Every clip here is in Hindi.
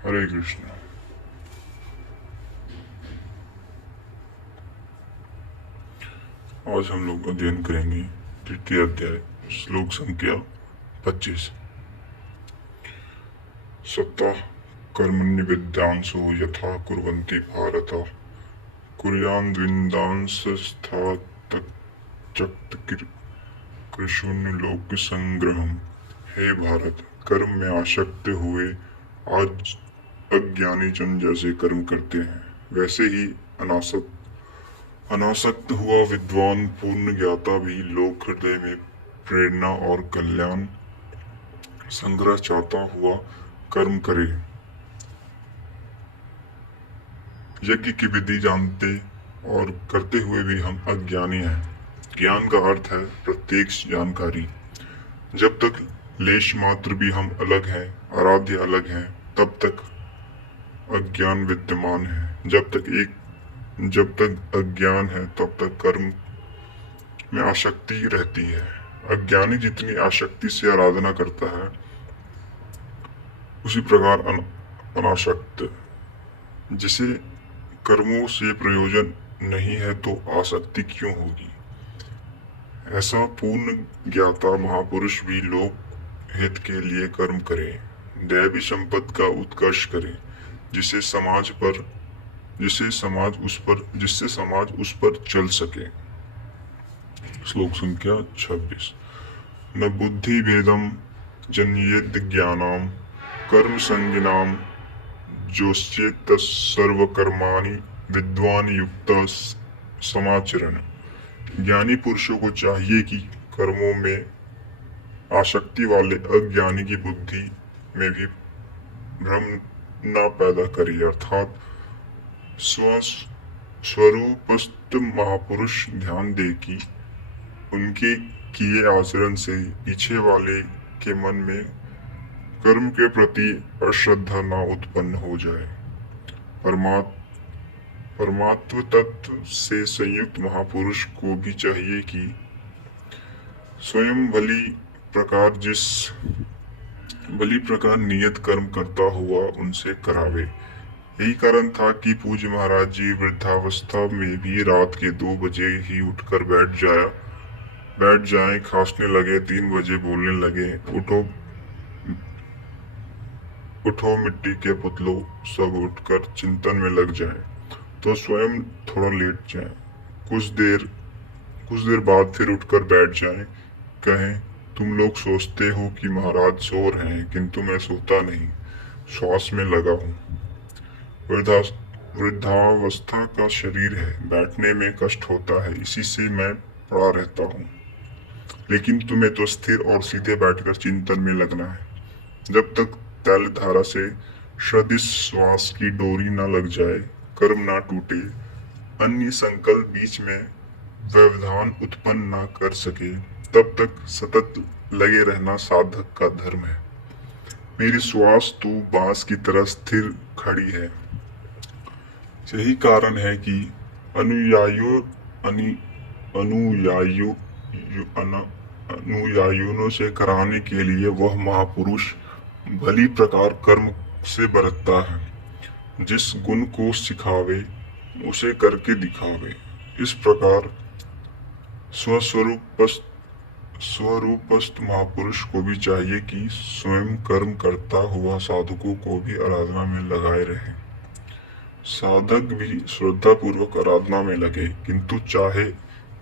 हरे कृष्ण। आज हम लोग अध्ययन करेंगे तृतीय अध्याय श्लोक संख्या 25। सत्ता कर्मण्यविद्यांसो यथा कुर्वन्ति भारत कुर्यान्द्विन्दांसस्था कृशून्य लोक संग्रहम। हे भारत, कर्म में आसक्त हुए आज अज्ञानी जन जैसे कर्म करते हैं, वैसे ही अनासक्त हुआ विद्वान पूर्ण ज्ञाता भी लोक हृदय में प्रेरणा और कल्याण संग्रह चाहता हुआ कर्म करे। यज्ञ की विधि जानते और करते हुए भी हम अज्ञानी हैं। ज्ञान का अर्थ है प्रत्यक्ष जानकारी। जब तक लेश मात्र भी हम अलग हैं, आराध्य अलग हैं, तब तक अज्ञान विद्यमान है। जब तक अज्ञान है तब तक कर्म में आसक्ति रहती है। अज्ञानी जितनी आसक्ति से आराधना करता है, उसी प्रकार अनासक्त जिसे कर्मों से प्रयोजन नहीं है तो आसक्ति क्यों होगी। ऐसा पूर्ण ज्ञाता महापुरुष भी लोक हित के लिए कर्म करे, दैवी संपत्ति का उत्कर्ष करे, जिससे समाज उस पर चल सके। श्लोक संख्या 26। न बुद्धि भेदम जन्येद ज्ञानाम कर्म संज्ञानाम जोश्चेत सर्वकर्माणि विद्वान युक्त समाचरण। ज्ञानी पुरुषों को चाहिए कि कर्मों में आसक्ति वाले अज्ञानी की बुद्धि में भी भ्रम न पैदा करे, अर्थात स्वरूपस्थ महापुरुष ध्यान दे कि उनके किए आचरण से पीछे वाले के मन में कर्म के प्रति अश्रद्धा न उत्पन्न हो जाए। परमात्म तत्व से संयुक्त महापुरुष को भी चाहिए कि स्वयं भली प्रकार नियत कर्म करता हुआ उनसे करावे। यही कारण था कि पूज्य महाराज जी वृद्धावस्था में भी रात के 2 बजे ही उठकर बैठ जाएं, खांसने लगे, 3 बजे बोलने लगे, उठो मिट्टी के पुतलों, सब उठकर चिंतन में लग जाएं, तो स्वयं थोड़ा लेट जाएं, कुछ देर बाद फिर उठकर बैठ जाएं, कहें तुम लोग सोचते हो कि महाराज सो रहे हैं, किंतु मैं सोता नहीं, श्वास में लगा हूँ। वृद्धावस्था का शरीर है, बैठने में कष्ट होता है, इसी से मैं पड़ा रहता हूँ। लेकिन तुम्हें तो स्थिर और सीधे बैठकर चिंतन में लगना है। जब तक तैल धारा से सदिश श्वास की डोरी न लग जाए, कर्म न टूटे, अन्य संकल्प बीच में व्यवधान उत्पन्न न कर सके, तब तक सतत लगे रहना साधक का धर्म है। मेरी श्वास तो बांस की तरह स्थिर खड़ी है। यही कारण है कि अनुयायियों से कराने के लिए वह महापुरुष भली प्रकार कर्म से बरतता है। जिस गुण को सिखावे उसे करके दिखावे। इस प्रकार स्वरूपस्थ महापुरुष को भी चाहिए कि स्वयं कर्म करता हुआ साधकों को भी आराधना में लगाए रहे। साधक भी श्रद्धा पूर्वक आराधना में लगे, किंतु चाहे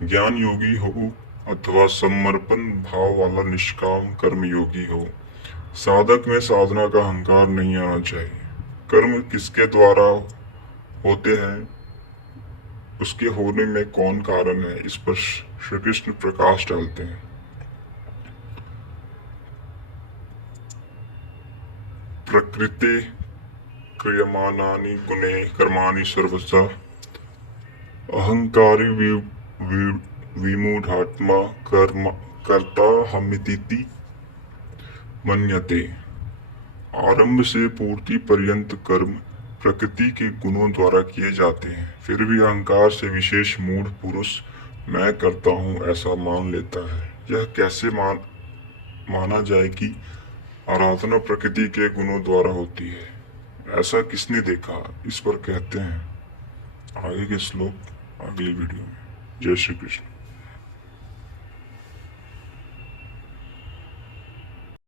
ज्ञान योगी हो अथवा समर्पण भाव वाला निष्काम कर्म योगी हो, साधक में साधना का अहंकार नहीं आना चाहिए। कर्म किसके द्वारा होते हैं, उसके होने में कौन कारण है, इस पर श्री कृष्ण प्रकाश डालते हैं। प्रकृति क्रियमाणानि गुणे कर्माणि सर्वशः अहंकारी विमूढ़ात्मा कर्ता हमिति मन्यते। आरंभ से पूर्ति पर्यंत कर्म प्रकृति के गुणों द्वारा किए जाते हैं, फिर भी अहंकार से विशेष मूढ़ पुरुष मैं करता हूँ ऐसा मान लेता है। यह कैसे माना जाए कि आराधना प्रकृति के गुणों द्वारा होती है। ऐसा किसने देखा, इस पर कहते हैं आगे के श्लोक अगली वीडियो में। जय श्री कृष्ण।